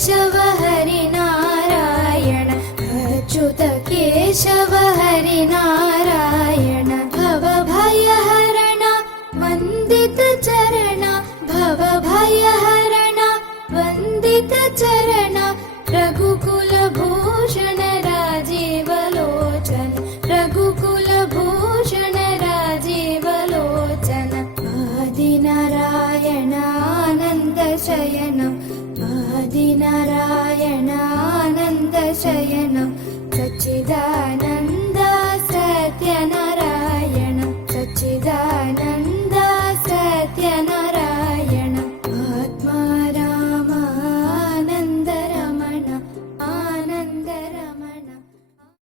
केशव हरिनारायण अच्युत केशव हरिनारायण भवभयहरण वन्दित चरण भवभयहरण वन्दित चरण रघुकुलभूषण राजीवलोचन रघुकुलभूषण राजीवलोचन आदिनारायण आनन्दशयनं आदिनारायण आनन्दशयनं सच्चिदानन्द